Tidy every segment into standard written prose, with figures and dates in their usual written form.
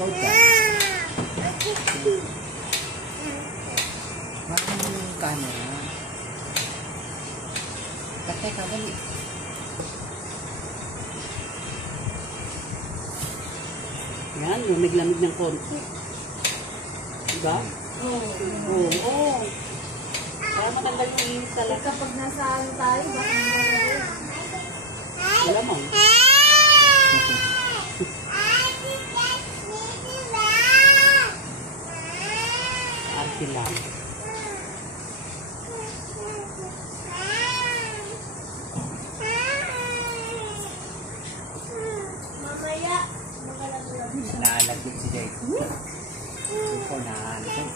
Ikaw ka. Mahal yung camera. Teka, dali. Yan, lumig-lamig ng konti. Diba? Oo. Oo. Kaya matanggal yung inis talaga. Kapag nasa ano tayo, baka naman. Wala mo. Arte lang. Mamaya, magalaglag. Naalagit si Jay. Ito naalagit.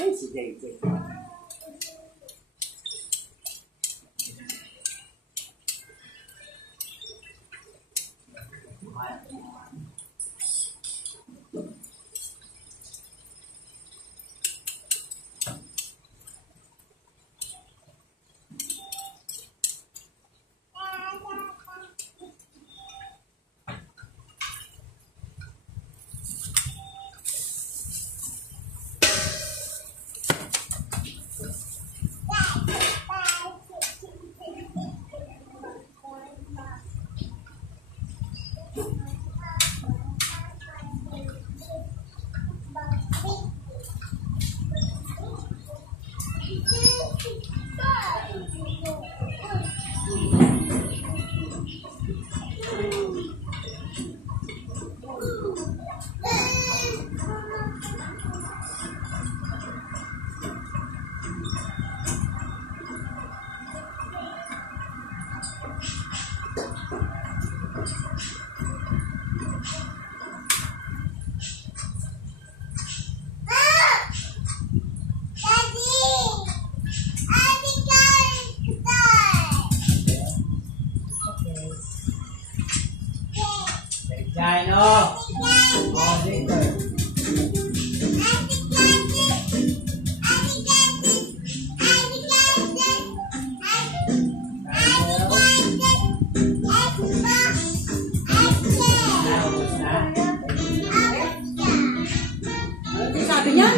Ay, si Jay. Dino! Oh, later. Ano sabi niya?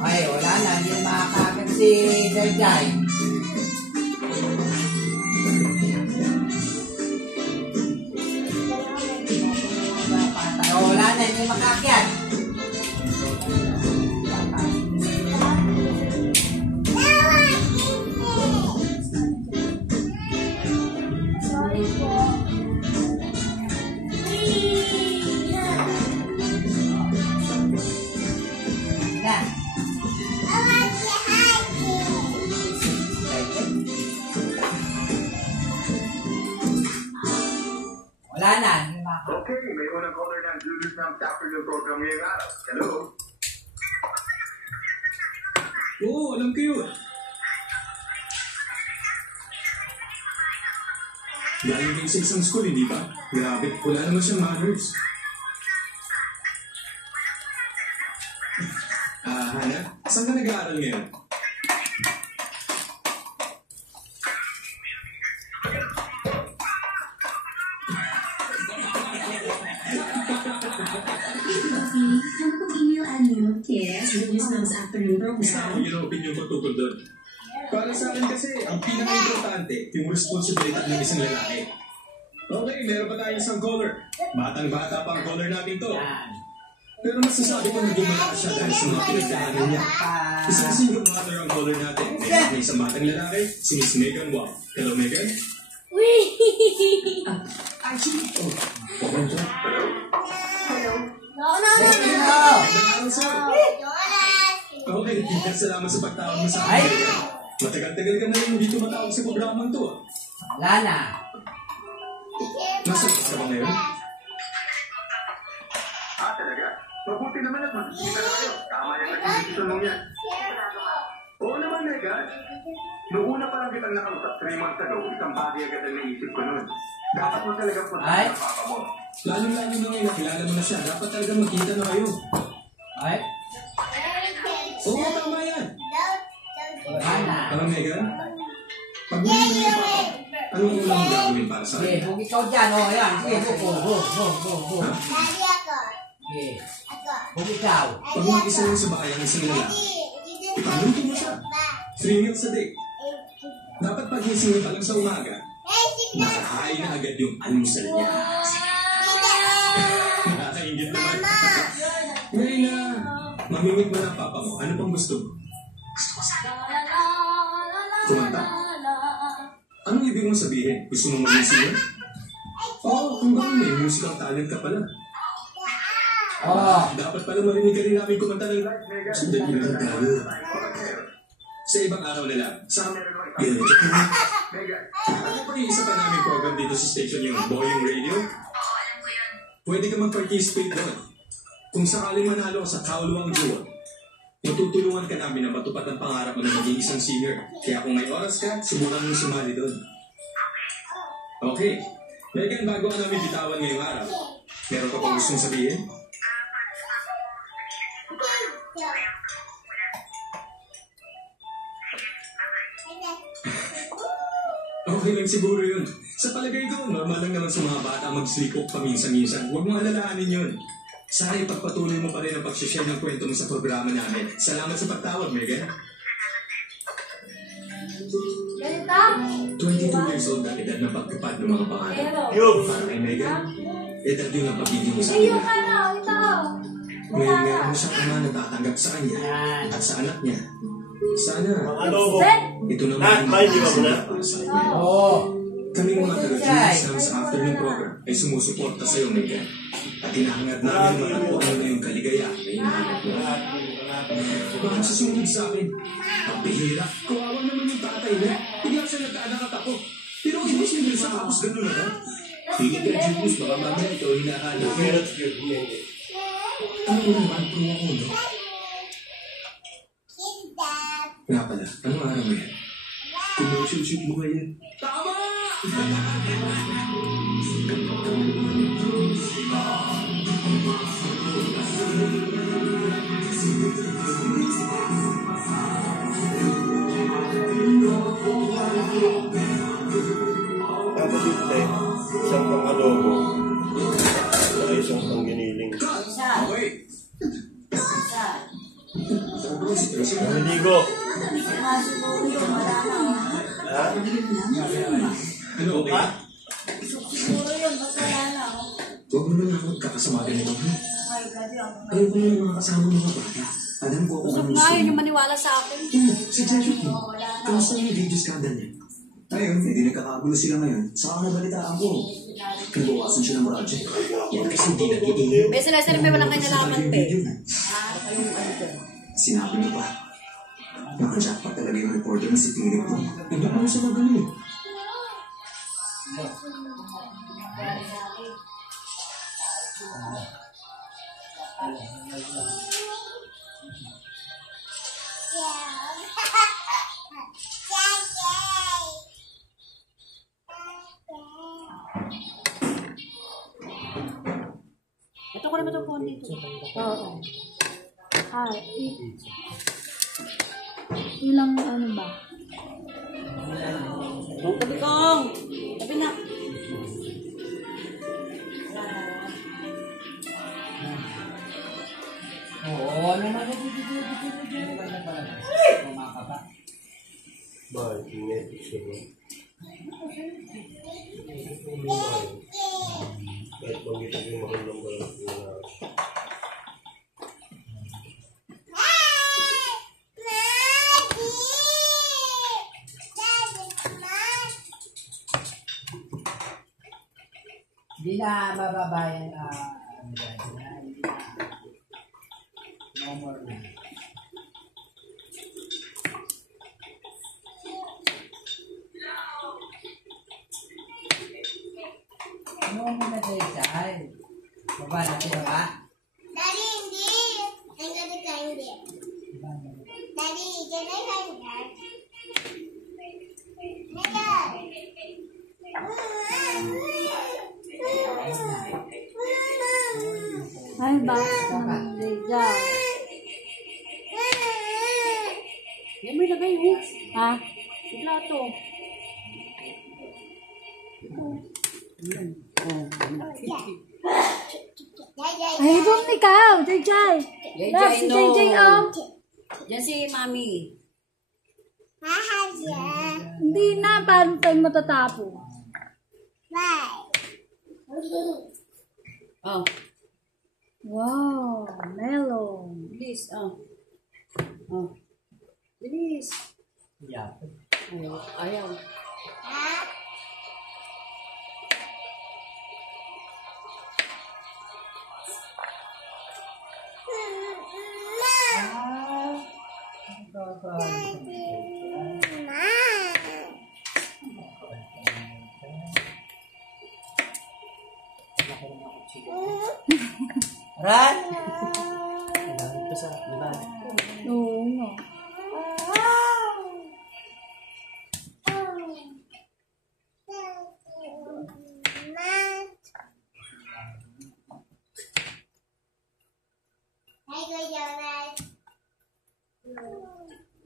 Ay, wala na. Hindi makakakit si Jai. Wala na. Hindi makakit. Wala na. Okay, may unang caller ng Julius ng afternoon program ngayong araw. Hello? Oo, alam ko yun. Galing din sa isang school, hindi ba? Grabe, wala naman siyang manners. Hana, saan ka nag-aaral ngayon? Luis na sa afternoon program. Ano yung opinion ko tungkol doon? Para sa akin kasi, ang pinaka-importante, yung responsibilidad ng isang lalaki. Okay, meron pa tayong isang caller. Batang-bata pa ang caller natin to. Yan. Pero masasabi ko naging malakas siya dahil sa mga pinagdaanan niya. Isang single mother ang caller natin. May isang batang lalaki, si Miss Megan Wong. Hello, Megan? Actually, Okay, sir. No. Nakaroon, sir. Okay, salamat sa pagtawag mo sa akin. Megan. Matagal-tagal ka na rin hindi tumatawag sa programang to. Wala na. Nasa ka ba ngayon? Talaga? Mabuti naman at makikita na kayo. Tama yung nagsisikito mong yan. Oo naman, Megan. Noong una pa lang kitang nakausap 3 months ago, isang bagay agad ang naisip ko noon. Dapat mo talagang punta ng papa mo. Lalo-lalo na ngayon, nakilala mo na siya. Dapat talaga magkita na kayo. Ay, Oo, tama yan. wala na. Alam, Megan? Pag muli mo yung papa, anong una mong gagawin para sa Sige, akin? huwag ikaw dyan. O, yan. Sige, go. Sige, huwag ikaw. Pag mag-isa lang sa bahay ang isang lalaki, ipaluto mo siya. 3 meals a day. Dapat pagising niya pa lang sa umaga, nakahain na agad yung almusal niya. Nakakaingit naman. Ngayon na, mamimit mo na papa mo. Ano pang gusto mo? Kumanta? Anong ibig mong sabihin? Gusto mo maging singer? Oo, hanggang may musical talent ka pala. Dapat pala marinig ka rin namin kumanta ng live, Megan. Sandali lang tayo. Sa ibang araw na lang. Sa Megan. ano pa yung isa pa namin program dito sa station yung Boyong Radio? Pwede ka mag-participate doon. Kung sakaling manalo sa Kauluang Jewel, matutulungan ka namin na matupad ang pangarap mo na maging isang singer. Kaya kung may oras ka, subukan mong sumali doon. Okay. Megan, bago ka namin bitawan ngayong araw, meron ka pang gustong sabihin? Okay lang siguro yun. Sa palagay ko, normal lang naman sa mga bata mag-sleepwalk paminsan-minsan. Huwag mong alalahanin yun. Sana ipagpatuloy mo pa rin ang pag-share ng kwento mo sa programa namin. Salamat sa pagtawag, Megan. Ganito? 22 years old ang edad na pagtupad ng mga pangarap. Para kay Megan, edad yun ang pagiging mo sa Iyo kanila. ka na, ito. Ngayon meron mo siyang ama na tatanggap sa kanya at sa anak niya. Sana, ito naman ang mga para sa kanya. Oo. Kaming mga taga-Julius namin sa afternoon program ay sumusuporta sa iyo, Megan. At hinahangad namin na matagpuan mo na yung kaligayahan na hinahanap mo. Bakit susunod sa akin? Ang bihira. Kawawa naman yung tatay niya. Bigla siya nagkaanak at ako. Pero ibig niya sa tapos gano'n na ba? Tingin ka, Julius, baka mamaya ito ang hinahanap. Ano ko naman, pro ako, no? Nga pala, anong araw mo yan? Commercial shoot mo ngayon. Tama! Tapos ito isang pang-adobo at isang pang-giniling. Okay. Naligo. Ha? Ano, okay? Siguro yun, ba't wala na? Huwag mo naman ako magkakasama ganito, ha? Ayaw ko na yung mga kasama mga bata. Alam ko kung anong gusto mo. maniwala sa akin. Si Jeff mo. Kamusta yung video scandal niya? Ayun, hindi nagkakagulo sila ngayon. Saka nabalitaan ko. Nabawasan siya ng project. Yan kasi hindi nag-iinit. May sila-sila may walang kanyalaman, pe. Sinabi mo pa. Naka-jackpot talaga yung reporter na si Philip mo. Hindi mo siya magaling. Ito ko naman itong phone dito. Oo. Ilang ano ba? Kong, tabi kong! Tabi na! Oo. ano naman yung kumakapa. Bye. Ingat siya. Kahit pag-ito yung magandang balang Hindi na mababa yung no more na. Ano mo na tayo? Baba natin ba? Daddy, hindi. Hanggang ka hindi. Daddy, can I hang that? Ay, bakit naman Deja? Yan mo ilagay mo. Ha? Sa plato. Ay, doon ikaw, Jay. Love, si Jay, oh. Yan si Mami. Mahal siya. Hindi na, paano tayo matatapos? Bye. Oh, Wow, melon. bilis. Oh. Oh. Bilis. Yeah. Ayaw. Ran! Oo nga.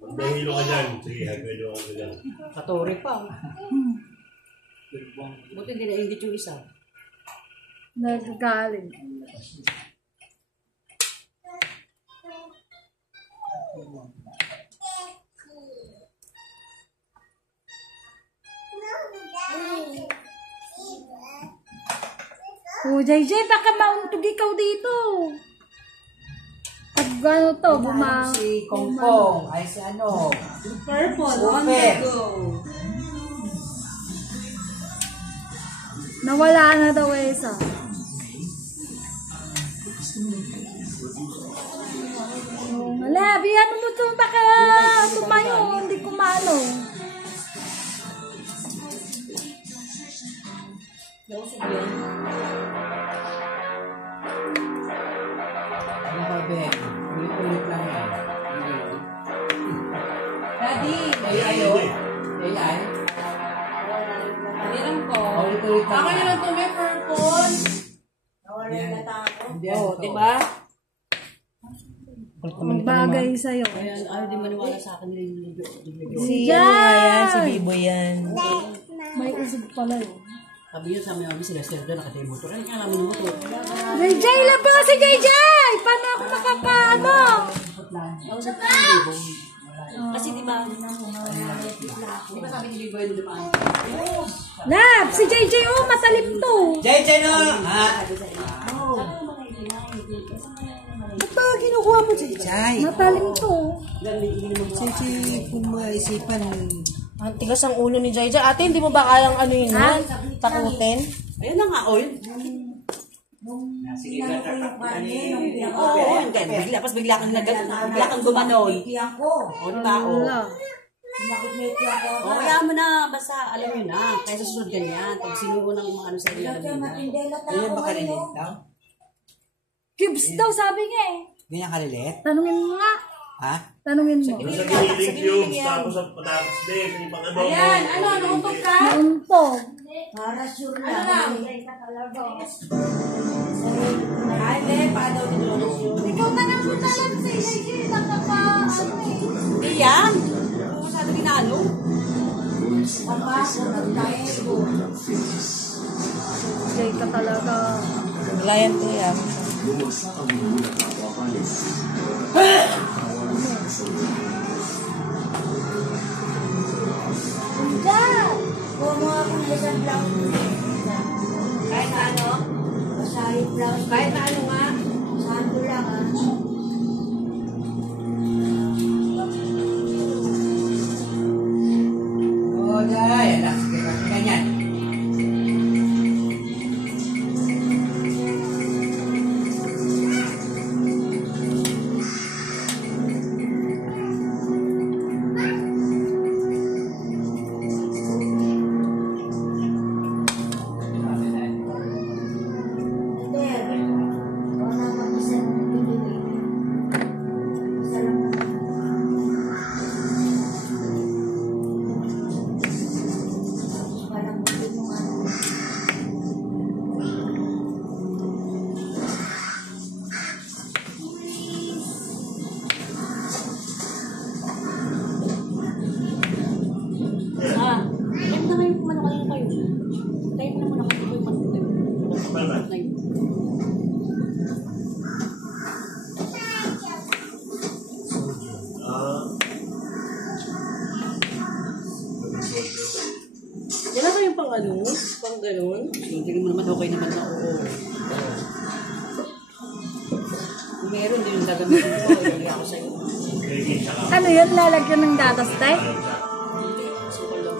Pag nahilo ka dyan, sige, hagwelo ka dyan. Katore pa. Buti hindi na-ingit yung isa. Nagagaling. Oh, Jay, baka mauntog ikaw dito. Pag ano to, Si Kongkong, ay si ano? Purple, Super. nawala na daw isa. Oh, malabi, ano mo to? Baka tumayo, hindi kumano. Ano ba, Ben? Ulit lang yan. Daddy. AI, oh. AI. Meron ko. Ulit lang. Ako na lang ito may purple. Hindi Oh, ano to. diba? Magbagay sa'yo. Ayan, ay, di maniwala sa akin. Si Jan! Si Bibo yan. May usog pala yun. Sabi yun sa mga sila doon, nakatay yung motor. Ano nga namin yung motor? JJ, labo ka si JJ! Paano ako makakaano? Kasi diba, di ba sabi ni Bibo yung dumaan? Lab, si JJ, oh, matalip to. JJ no! Ha? Ba't ba kinukuha mo si Chay? Matalim to. Chay, kung maisipan. Ang tigas ang ulo ni Jai. Ate, hindi mo ba kayang ano yun? Takutin? Ayun na nga, oh. Sige, Oo, hindi. Bigla kang gumanon. O, diba, o. Wala. O, kaya mo na, basta alam nyo na. Kaya sa susunod ganyan. Pag sinugo ng mga ano sa iyo, alam nyo na. Ganyan ba kalilit daw? Cubes daw, sabi niya eh. Ganyan kalilit? Tanungin mo nga. Ha? Tanungin mo. Yung sa giniling cubes, tapos at patapos din, yung pang-adobo. Ayan, ano, nauntog ka? Nauntog. Ay, hindi, paano dito? Ikaw na nang mutalan si JJ. Nakaka, ano eh. Hindi yan. Kung masyado ginalo. JJ ka talaga. Client ko yan. ano? Pang ganun? Hindi mo naman okay naman na oo. Kung meron din yung gagamitin ko, ilagay ako sa'yo. Ano yun? Lalagyan ng gatas, tay? Sukol lang.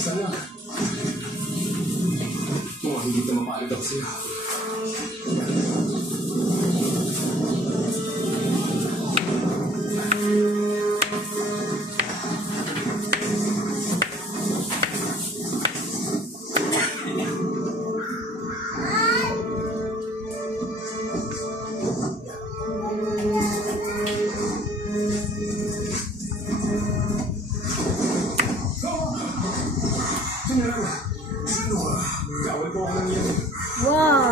Sana. Mukhang hindi ito mapalad ako sila. Gawin po ako ng yan. Wow!